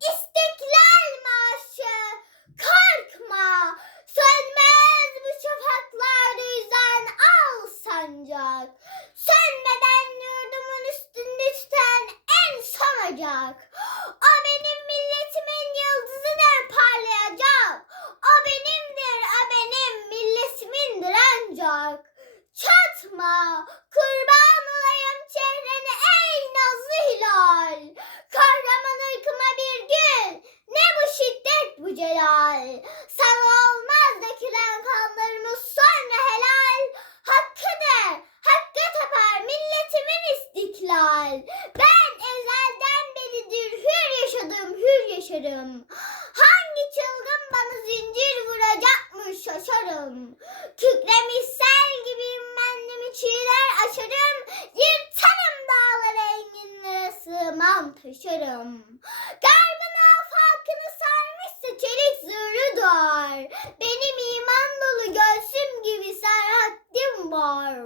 İstiklal şaşarım. Kükremiş sel gibiyim ben de mi çiğner aşarım. Yırtarım dağları enginlere sığmam taşarım. Garbın afakını sarmışsa çelik zırhı doğar. Benim iman dolu göğsüm gibi serhattim var.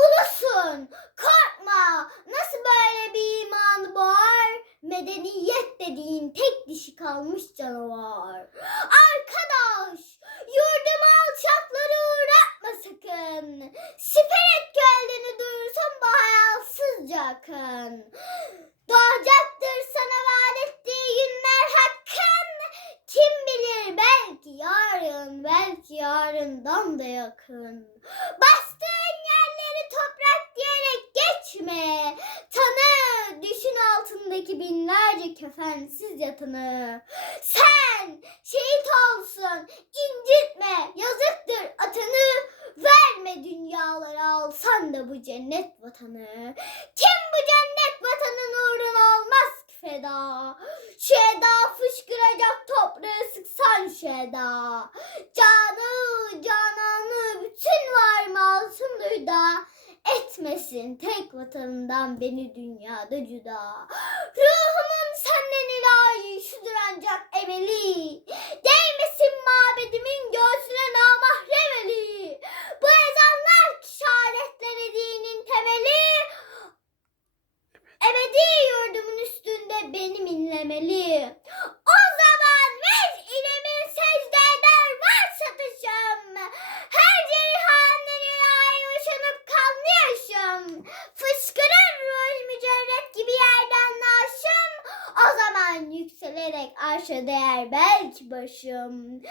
Ulusun korkma nasıl böyle bir iman var? Medeniyet dediğin tek dişi kalmış canavar. Arkadaş hayalsızca akın. Doğacaktır sana vaat ettiği günler hakkın. Kim bilir belki yarın, belki yarından da yakın. Bastığın yerleri toprak diyerek geçme. Tanı, düşün altındaki binlerce kefensiz yatanı. Sen şehit olsun, incitme, yazıktır atanı. Verme dünyaları alsan da bu cennet vatanı. Kim bu cennet vatanın uğruna olmaz ki feda? Şu eda fışkıracak toprağı sıksan şu eda. Canı, cananı, bütün varımı alsın da etmesin tek vatanından beni dünyada cüda. Ruhumun benim inlemeli. O zaman veç ilemin secde eder var satışım. Her cerihanen ilahi uçanıp kanlı yaşım. Fışkırır ruh mücerret gibi yerden naşım. O zaman yükselerek arşa değer belki başım.